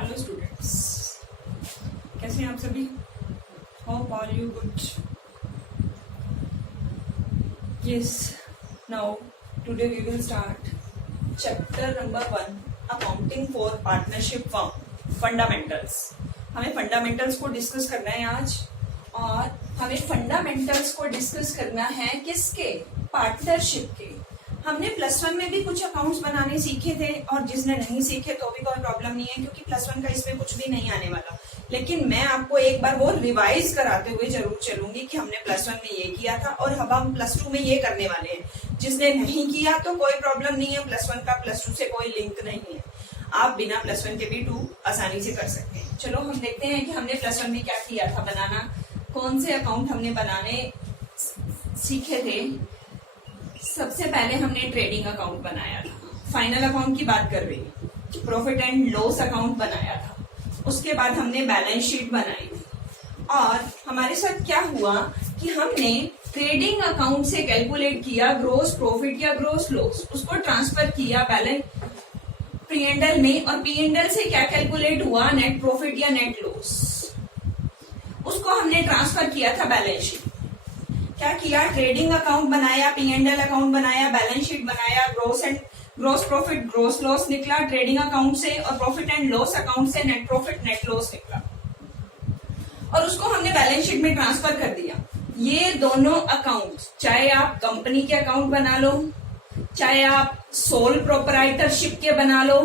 Hello students, कैसे हैं आप सभी? Hope all you good. Yes, now today we will start chapter number 1, accounting for partnership firm, fundamentals. हमें fundamentals को discuss करना है आज, और हमें फंडामेंटल्स को डिस्कस करना है किसके? पार्टनरशिप के. हमने प्लस वन में भी कुछ अकाउंट्स बनाने सीखे थे, और जिसने नहीं सीखे तो भी कोई प्रॉब्लम नहीं है, क्योंकि प्लस वन का इसमें कुछ भी नहीं आने वाला. लेकिन मैं आपको एक बार वो रिवाइज कराते हुए जरूर चलूंगी कि हमने प्लस वन में ये किया था और अब हम प्लस टू में ये करने वाले हैं. जिसने नहीं किया तो कोई प्रॉब्लम नहीं है, प्लस वन का प्लस टू से कोई लिंक नहीं है. आप बिना प्लस वन के भी टू आसानी से कर सकते हैं. चलो हम देखते हैं कि हमने प्लस वन में क्या किया था बनाना, कौन से अकाउंट हमने बनाने सीखे थे. सबसे पहले हमने ट्रेडिंग अकाउंट बनाया था. फाइनल अकाउंट की बात कर रही, प्रॉफिट एंड लॉस अकाउंट बनाया था. उसके बाद हमने बैलेंस शीट बनाई थी. और हमारे साथ क्या हुआ कि हमने ट्रेडिंग अकाउंट से कैलकुलेट किया ग्रोस प्रॉफिट या ग्रोस लॉस, उसको ट्रांसफर किया बैलेंस P&L में, और P&L से क्या कैलकुलेट हुआ? नेट प्रॉफिट या नेट लॉस, उसको हमने ट्रांसफर किया था बैलेंस शीट. क्या किया? ट्रेडिंग अकाउंट बनाया, P&L अकाउंट बनाया, बैलेंस शीट बनाया, ग्रोस प्रॉफिट ग्रोस लॉस निकला ट्रेडिंग अकाउंट से, और प्रॉफिट एंड लॉस अकाउंट से नेट प्रॉफिट नेट लॉस निकला, और उसको हमने बैलेंस शीट में ट्रांसफर कर दिया. ये दोनों अकाउंट, चाहे आप कंपनी के अकाउंट बना लो, चाहे आप सोल प्रोपराइटरशिप के बना लो,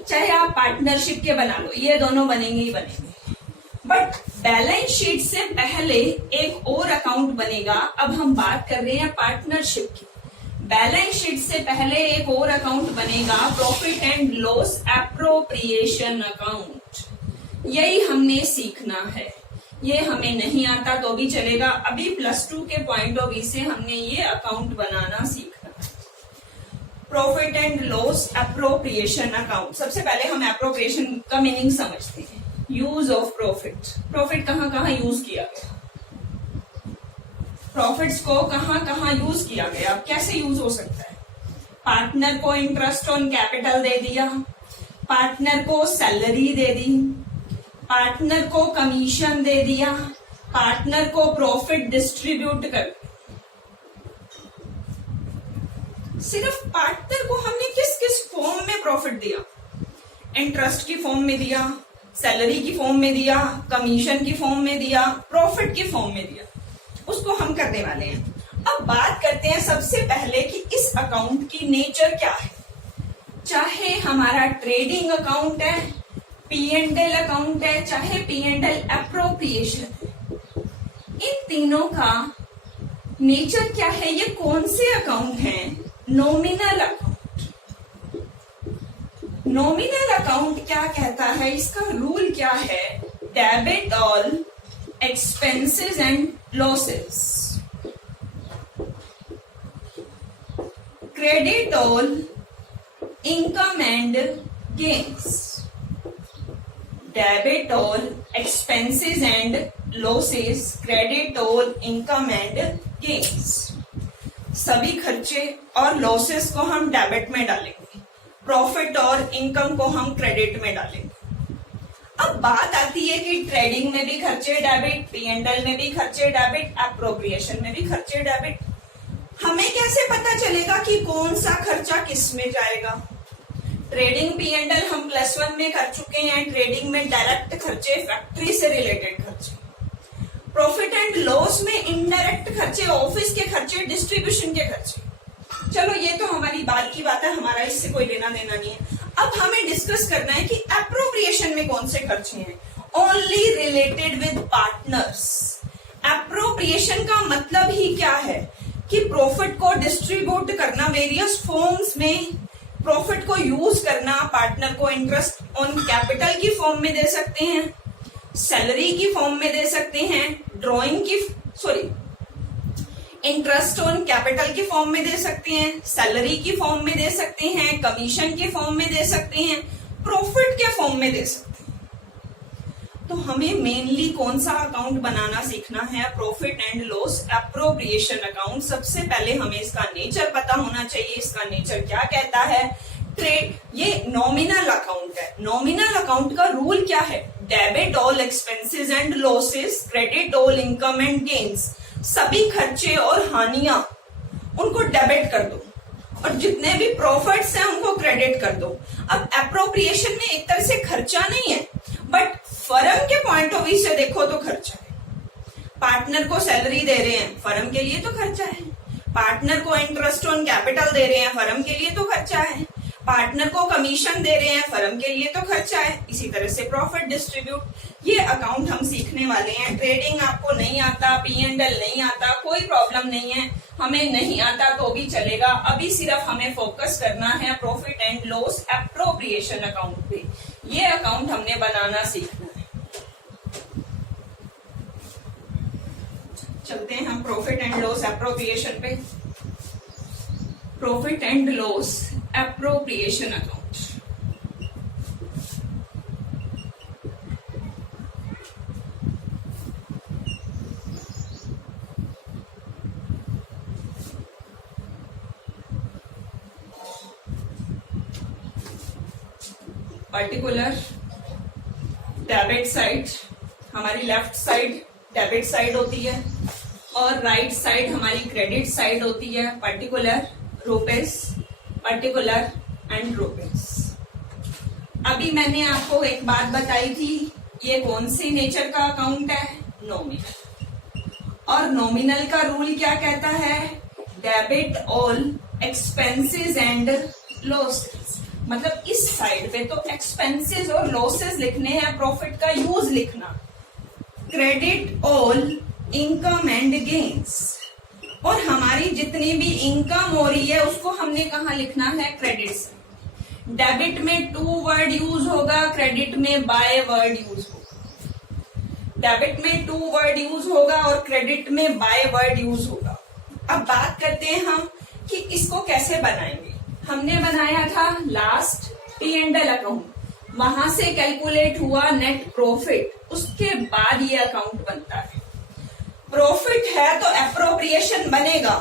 चाहे आप पार्टनरशिप के बना लो, ये दोनों बनेंगे ही बनेंगे. बट बैलेंस शीट से पहले एक और अकाउंट बनेगा. अब हम बात कर रहे हैं पार्टनरशिप की. बैलेंस शीट से पहले एक और अकाउंट बनेगा, profit and loss appropriation account. यही हमने सीखना है. ये हमें नहीं आता तो भी चलेगा. अभी प्लस टू के पॉइंट ऑफ व्यू से हमने ये अकाउंट बनाना सीखना है. Profit and loss appropriation account. सबसे पहले हम एप्रोप्रिएशन का मीनिंग समझते हैं. Use of profit. प्रॉफिट कहाँ कहाँ यूज किया गया, प्रॉफिट्स को कहाँ कहाँ यूज किया गया, अब कैसे यूज हो सकता है? पार्टनर को इंटरेस्ट ऑन कैपिटल दे दिया, पार्टनर को सैलरी दे दी, पार्टनर को कमीशन दे दिया, पार्टनर को प्रॉफिट डिस्ट्रीब्यूट कर. सिर्फ पार्टनर को हमने किस किस फॉर्म में प्रॉफिट दिया? इंटरेस्ट की फॉर्म में दिया, सैलरी की फॉर्म में दिया, कमीशन की फॉर्म में दिया, प्रॉफिट की फॉर्म में दिया. उसको हम करने वाले हैं. अब बात करते हैं सबसे पहले कि इस अकाउंट की नेचर क्या है. चाहे हमारा ट्रेडिंग अकाउंट है, P&L अकाउंट है, चाहे P&L एप्रोप्रिएशन है, इन तीनों का नेचर क्या है? ये कौन से अकाउंट हैं? Nominal account. नॉमिनल अकाउंट क्या कहता है? इसका रूल क्या है? Debit all expenses and losses, credit all income and gains. Debit all expenses and losses, credit all income and gains. सभी खर्चे और लॉसेस को हम डेबिट में डालेंगे, प्रॉफिट और इनकम को हम क्रेडिट में डालेंगे. अब बात आती है कि ट्रेडिंग में भी खर्चे डेबिट, P&L में भी खर्चे डेबिट, एप्रोप्रिएशन में भी खर्चे डेबिट. हमें कैसे पता चलेगा कि कौन सा खर्चा किस में जाएगा? ट्रेडिंग P&L हम प्लस वन में कर चुके हैं. ट्रेडिंग में डायरेक्ट खर्चे, फैक्ट्री से रिलेटेड खर्चे. प्रॉफिट एंड लॉस में इनडायरेक्ट खर्चे, ऑफिस के खर्चे, डिस्ट्रीब्यूशन के खर्चे. चलो ये तो हमारी बात की बात है, हमारा इससे कोई लेना देना नहीं है. अब हमें डिस्कस करना है कि एप्रोप्रिएशन में कौन से खर्चे हैं. Only related with partners. Appropriation का मतलब ही क्या है कि प्रॉफिट को डिस्ट्रीब्यूट करना वेरियस फॉर्म्स में, प्रॉफिट को यूज करना. पार्टनर को इंटरेस्ट ऑन कैपिटल की फॉर्म में दे सकते हैं, सैलरी की फॉर्म में दे सकते हैं, इंटरेस्ट ऑन कैपिटल की फॉर्म में दे सकते हैं, सैलरी की फॉर्म में दे सकते हैं, कमीशन की फॉर्म में दे सकते हैं, प्रॉफिट के फॉर्म में दे सकते हैं. तो हमें मेनली कौन सा अकाउंट बनाना सीखना है? Profit and loss appropriation account. सबसे पहले हमें इसका नेचर पता होना चाहिए. इसका नेचर क्या कहता है? ट्रेड, ये नॉमिनल अकाउंट नॉमिनल अकाउंट का रूल क्या है? Debit all expenses and losses, credit all income and gains. सभी खर्चे और हानियां उनको डेबिट कर दो और जितने भी प्रॉफिट्स हैं उनको क्रेडिट कर दो। अब एप्रोप्रिएशन में एक तरह से खर्चा नहीं है, बट फर्म के पॉइंट ऑफ व्यू से देखो तो खर्चा है। पार्टनर को सैलरी दे रहे हैं, फर्म के लिए तो खर्चा है। पार्टनर को इंटरेस्ट ऑन कैपिटल दे रहे हैं, फर्म के लिए तो खर्चा है। पार्टनर को कमीशन दे रहे हैं, फर्म के लिए तो खर्चा है। इसी तरह से प्रॉफिट डिस्ट्रीब्यूट। ये अकाउंट हम सीखने वाले हैं। ट्रेडिंग आपको नहीं आता, P&L नहीं आता, कोई प्रॉब्लम नहीं है। हमें नहीं आता तो भी चलेगा। अभी सिर्फ हमें फोकस करना है profit and loss appropriation account पे। ये अकाउंट हमने बनाना सीखना है। चलते हैं हम प्रॉफिट एंड लॉस एप्रोप्रिएशन पे। Profit and loss appropriation account. Particular debit side, हमारी लेफ्ट साइड डेबिट साइड होती है और राइट साइड हमारी क्रेडिट साइड होती है। Particular, rupees, particular and rupees. अभी मैंने आपको एक बात बताई थी, ये कौन सी नेचर का अकाउंट है? नॉमिनल। और नॉमिनल का रूल क्या कहता है? Debit all expenses and losses. मतलब इस साइड पे तो एक्सपेंसेस और लॉसेस लिखने हैं, प्रॉफिट का यूज लिखना। Credit all income and gains. और हमारी जितनी भी इनकम हो रही है उसको हमने कहा लिखना है? Credit side. डेबिट में टू वर्ड यूज होगा, क्रेडिट में बाय वर्ड यूज होगा। डेबिट में टू वर्ड यूज होगा और क्रेडिट में बाय वर्ड यूज होगा। अब बात करते हैं हम कि इसको कैसे बनाएंगे। हमने बनाया था लास्ट P&L अकाउंट, वहां से कैलकुलेट हुआ नेट प्रॉफिट, उसके बाद ये अकाउंट बनता है। प्रॉफिट है तो एप्रोप्रिएशन बनेगा।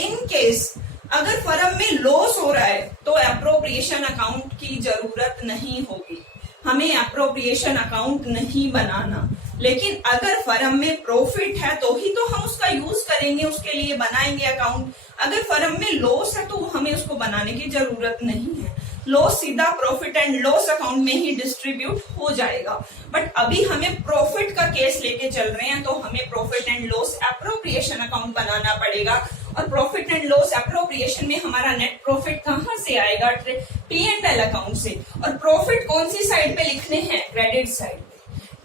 इन केस अगर फर्म में लॉस हो रहा है तो एप्रोप्रिएशन अकाउंट की जरूरत नहीं होगी, हमें एप्रोप्रिएशन अकाउंट नहीं बनाना। लेकिन अगर फर्म में प्रॉफिट है तो ही तो हम उसका यूज करेंगे, उसके लिए बनाएंगे अकाउंट। अगर फर्म में लॉस है तो हमें उसको बनाने की जरूरत नहीं है। लॉस सीधा प्रॉफिट एंड लॉस अकाउंट में ही डिस्ट्रीब्यूट हो जाएगा। बट अभी हमें प्रॉफिट का केस लेके चल रहे हैं तो हमें profit and loss appropriation account बनाना पड़ेगा। और प्रॉफिट एंड लॉस एप्रोप्रिएशन में हमारा नेट प्रॉफिट कहां से आएगा? P&L अकाउंट से। और प्रॉफिट कौन सी साइड पे लिखने हैं? क्रेडिट साइड पे।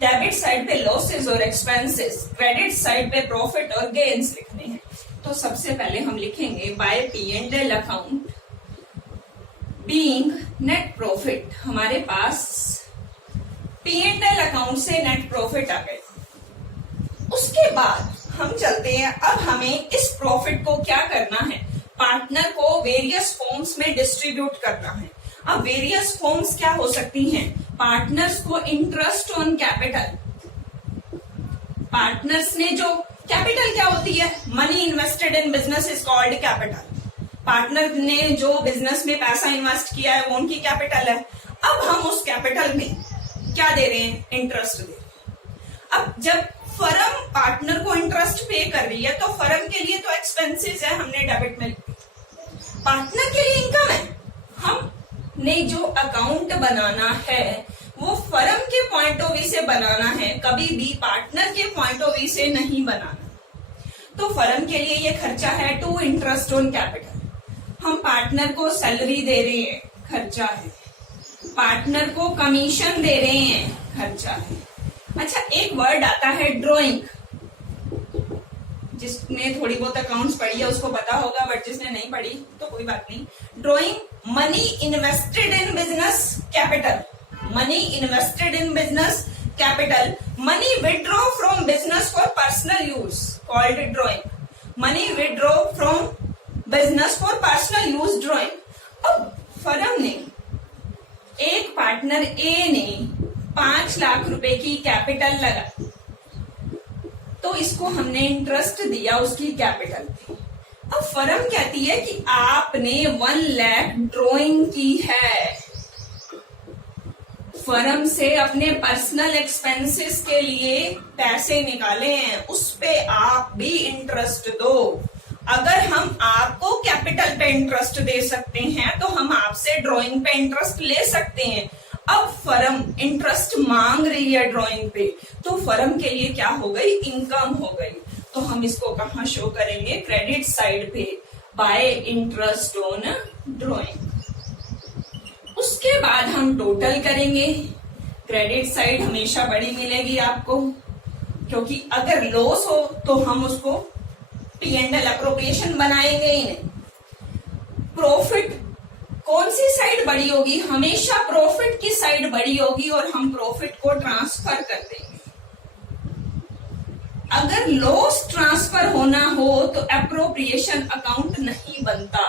डेबिट साइड पे लॉसेस और एक्सपेंसेस, क्रेडिट साइड पे प्रॉफिट और गेन्स लिखने हैं। तो सबसे पहले हम लिखेंगे by P&L account being net profit. हमारे पास P&L अकाउंट से नेट प्रॉफिट आ गए। उसके बाद हम चलते हैं, अब हमें इस प्रॉफिट को क्या करना है? पार्टनर को वेरियस फॉर्म्स में डिस्ट्रीब्यूट करना है। अब वेरियस फॉर्म्स क्या हो सकती हैं? पार्टनर्स को इंटरेस्ट ऑन कैपिटल। पार्टनर्स ने जो कैपिटल क्या होती है? Money invested in business is called capital. Partner ने जो बिजनेस में पैसा इन्वेस्ट किया है वो उनकी कैपिटल है। अब हम उस कैपिटल में क्या दे रहे हैं? इंटरेस्ट दे रहे हैं। अब जब फर्म पार्टनर को इंटरेस्ट पे कर रही है तो फर्म के लिए तो एक्सपेंसेस है, हमने डेबिट में लिखी। पार्टनर के लिए इनकम है। हमने जो अकाउंट बनाना है वो फर्म के पॉइंट ऑफ व्यू से बनाना है, कभी भी पार्टनर के पॉइंट ऑफ व्यू से नहीं बनाना। तो फर्म के लिए ये खर्चा है टू इंटरेस्ट ऑन कैपिटल। हम पार्टनर को सैलरी दे रहे हैं, खर्चा है। पार्टनर को कमीशन दे रहे हैं, खर्चा है। अच्छा, एक वर्ड आता है ड्राइंग। जिसने थोड़ी बहुत अकाउंट्स पढ़ी है उसको पता होगा, बट जिसने नहीं पढ़ी तो कोई बात नहीं। Drawing money invested in business capital. Money invested in business capital. Money withdraw from business for personal use called drawing. Money withdraw from business for personal use drawing. अब फर्म ने, एक पार्टनर ए ने 5 लाख रुपए की कैपिटल लगा तो इसको हमने इंटरेस्ट दिया उसकी कैपिटल पे। अब फर्म कहती है कि आपने 1 लाख ड्रॉइंग की है फर्म से अपने पर्सनल एक्सपेंसेस के लिए पैसे निकाले हैं, उस पे आप भी इंटरेस्ट दो। अगर हम आपको कैपिटल पे इंटरेस्ट दे सकते हैं तो हम आपसे ड्राइंग पे इंटरेस्ट ले सकते हैं। अब फर्म इंटरेस्ट मांग रही है ड्राइंग पे, तो फर्म के लिए क्या हो गई, इनकम हो गई। तो हम इसको कहाँ शो करेंगे, क्रेडिट साइड पे, बाय इंटरेस्ट ऑन ड्राइंग। उसके बाद हम टोटल करेंगे। क्रेडिट साइड हमेशा बड़ी मिलेगी आपको, क्योंकि अगर लॉस हो तो हम उसको P&L अप्रोप्रिएशन बनाएंगे ही नहीं। प्रॉफिट कौन सी साइड बड़ी होगी, हमेशा प्रॉफिट की साइड बड़ी होगी और हम प्रॉफिट को ट्रांसफर कर देंगे। अगर लॉस ट्रांसफर होना हो तो अप्रोप्रिएशन अकाउंट नहीं बनता,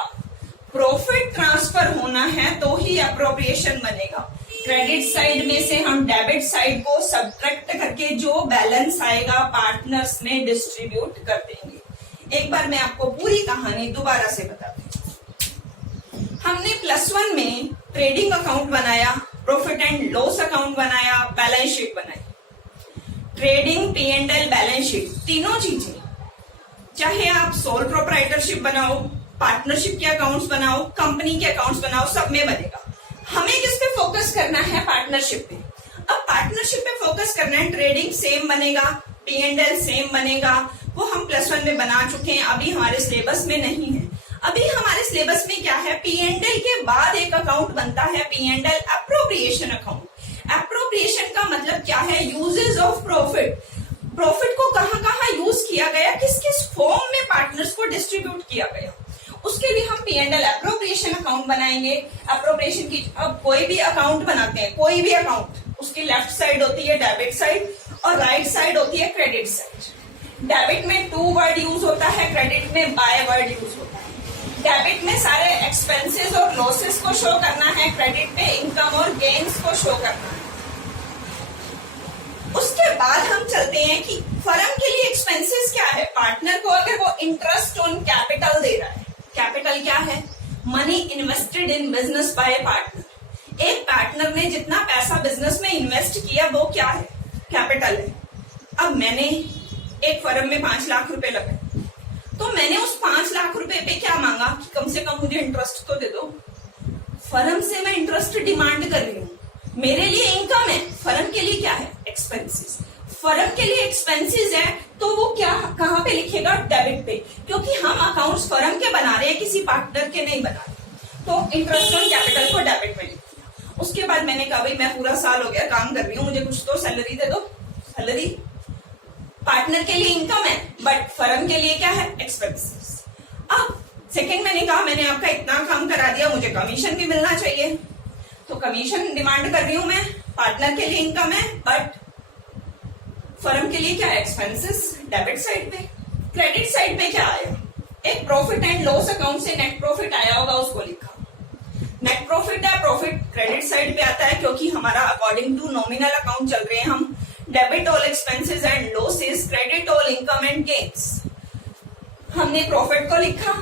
प्रॉफिट ट्रांसफर होना है तो ही अप्रोप्रिएशन बनेगा। क्रेडिट साइड में से हम डेबिट साइड को सब्ट्रैक्ट करके जो बैलेंस आएगा पार्टनर्स में डिस्ट्रीब्यूट कर देंगे। एक बार मैं आपको पूरी कहानी दोबारा से बताती हूँ। हमने +1 में ट्रेडिंग अकाउंट बनाया, प्रॉफिट एंड लॉस अकाउंट बनाया, बैलेंस शीट बनाई। ट्रेडिंग, P&L, बैलेंस शीट, तीनों चीजें, चाहे आप सोल प्रोप्राइटरशिप बनाओ, पार्टनरशिप के अकाउंट्स बनाओ, कंपनी के अकाउंट्स बनाओ, सब में बनेगा। हमें किस पे फोकस करना है, पार्टनरशिप पे। अब पार्टनरशिप पे फोकस करना है, ट्रेडिंग सेम बनेगा, P&L सेम बनेगा, वो हम +1 में बना चुके हैं, अभी हमारे सिलेबस में नहीं है। अभी हमारे सिलेबस में क्या है, P&L के बाद एक अकाउंट बनता है, P&L अप्रोप्रिएशन अकाउंट। अप्रोप्रिएशन का मतलब क्या है, यूजेस ऑफ प्रॉफिट। प्रॉफिट को कहाँ कहाँ यूज किया गया, किस किस फॉर्म में पार्टनर्स को डिस्ट्रीब्यूट किया गया, उसके लिए हम P&L अप्रोप्रिएशन अकाउंट बनाएंगे। अप्रोप्रिएशन की, अब कोई भी अकाउंट बनाते हैं, कोई भी अकाउंट, उसकी लेफ्ट साइड होती है डेबिट साइड और राइट साइड होती है क्रेडिट साइड। डेबिट में टू वर्ड यूज होता है, क्रेडिट में बाय वर्ड यूज होता है। डेबिट में सारे एक्सपेंसेस और लॉसेस को शो करना है, क्रेडिट में इनकम और गेन्स को शो करना है। उसके बाद हम चलते हैं कि फर्म के लिए एक्सपेंसेस क्या है। पार्टनर को अगर वो इंटरेस्ट ऑन कैपिटल दे रहा है, कैपिटल क्या है, money invested in business by partner. एक पार्टनर ने जितना पैसा बिजनेस में इन्वेस्ट किया वो क्या है, कैपिटल है। अब मैंने एक फर्म में 5 लाख रुपए लगाए, तो मैंने उस 5 लाख रुपए पे क्या मांगा कि कम से कम मुझे इंटरेस्ट तो दे दो। फर्म से मैं इंटरेस्ट डिमांड कर रही हूँ, मेरे लिए इनकम है, फर्म के लिए क्या है, एक्सपेंसेस। फर्म के लिए एक्सपेंसेस है तो वो क्या, कहाँ पे लिखेगा, डेबिट पे, क्योंकि हम अकाउंट्स फर्म के बना रहे हैं, किसी पार्टनर के नहीं बना रहे। तो इंटरेस्ट ऑन कैपिटल को डेबिट में लिख दिया। उसके बाद मैंने कहा भाई मैं पूरा साल हो गया काम कर रही हूँ, मुझे कुछ तो सैलरी दे दो। सैलरी पार्टनर के लिए इनकम है, बट फर्म के लिए क्या है, एक्सपेंसेस। अब सेकेंड मैंने कहा मैंने आपका इतना काम करा दिया, मुझे कमीशन भी मिलना चाहिए, तो कमीशन डिमांड कर रही हूं मैं। पार्टनर के लिए इनकम है, बट फर्म के लिए क्या है, एक्सपेंसेस, डेबिट साइड पे। क्रेडिट साइड पे क्या आया, एक प्रॉफिट एंड लॉस अकाउंट से नेट प्रॉफिट आया होगा, उसको लिखा। नेट प्रॉफिट है, प्रॉफिट क्रेडिट साइड पे आता है, क्योंकि हमारा अकॉर्डिंग टू नॉमिनल अकाउंट चल रहे हैं हम। Debit all expenses and losses, credit all income and gains. हमने प्रॉफिट को लिखा।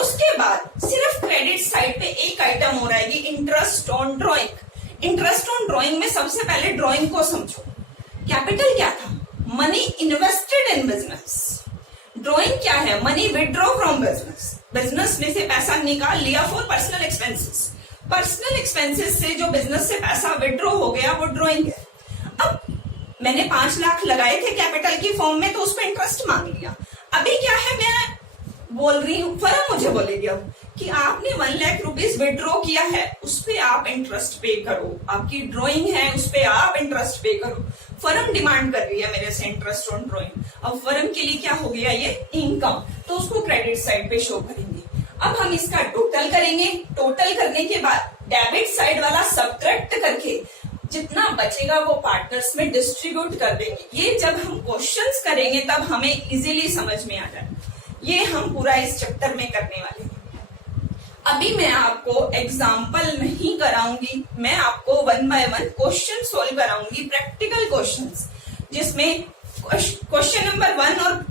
उसके बाद सिर्फ क्रेडिट साइड पे एक आइटम और आएगी, interest on drawing. Interest on drawing में सबसे पहले ड्राइंग को समझो। कैपिटल क्या था, money invested in business. Drawing क्या है, money withdraw from business. Business में से पैसा निकाल लिया for personal expenses. Personal expenses से जो बिजनेस से पैसा विड्रॉ हो गया वो ड्राइंग है। अब मैंने 5 लाख लगाए थे कैपिटल की फॉर्म में, तो उस पर इंटरेस्ट मांग लिया। अभी क्या है, मैं बोल रही हूँ, फर्म मुझे बोलेगी अब कि आपने 1 लाख रुपीज विड्रॉ किया है, उस पे आप इंटरेस्ट पे करो। आपकी ड्राइंग है, उस पे आप इंटरेस्ट पे करो। फर्म डिमांड कर रही है मेरे से इंटरेस्ट ऑन ड्राइंग। अब फर्म के लिए क्या हो गया, ये इनकम, तो उसको क्रेडिट साइड पे शो करेंगे। अब हम इसका टोटल करेंगे। टोटल करने के बाद डेबिट साइड वाला सब्ट्रैक्ट करके जितना बचेगा वो पार्टनर्स में डिस्ट्रीब्यूट कर देंगे। ये जब हम क्वेश्चंस करेंगे तब हमें इजीली समझ में आ जाए। ये हम पूरा इस चैप्टर में करने वाले हैं। अभी मैं आपको एग्जाम्पल नहीं कराऊंगी, मैं आपको 1 बाय 1 क्वेश्चन सोल्व कराऊंगी, प्रैक्टिकल क्वेश्चंस, जिसमें क्वेश्चन नंबर 1 और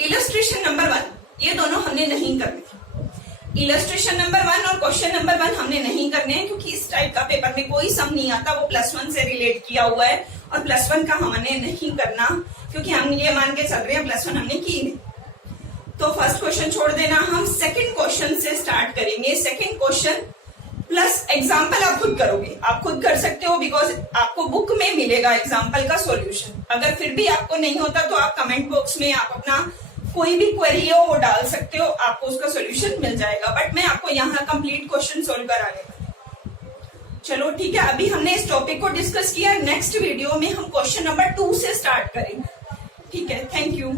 इलस्ट्रेशन नंबर 1 ये दोनों हमने नहीं करने। इलस्ट्रेशन नंबर 1 और क्वेश्चन नंबर 1 हमने नहीं करने हैं क्योंकि इस टाइप का पेपर में कोई सम नहीं आता, वो +1 से रिलेट किया हुआ है और +1 का हमने नहीं करना क्योंकि हम ये मान के चल रहे हैं +1 हमने की नहीं। तो फर्स्ट क्वेश्चन छोड़ देना, हम सेकंड क्वेश्चन से स्टार्ट करेंगे। सेकंड क्वेश्चन प्लस एग्जाम्पल आप खुद करोगे, आप खुद कर सकते हो बिकॉज आपको बुक में मिलेगा एग्जाम्पल का सॉल्यूशन। अगर फिर भी आपको नहीं होता तो आप कमेंट बॉक्स में आप अपना कोई भी क्वेरी हो वो डाल सकते हो, आपको उसका सॉल्यूशन मिल जाएगा। बट मैं आपको यहाँ कंप्लीट क्वेश्चन सोल्व कराने वाली। चलो ठीक है, अभी हमने इस टॉपिक को डिस्कस किया। नेक्स्ट वीडियो में हम क्वेश्चन नंबर 2 से स्टार्ट करेंगे। ठीक है, थैंक यू।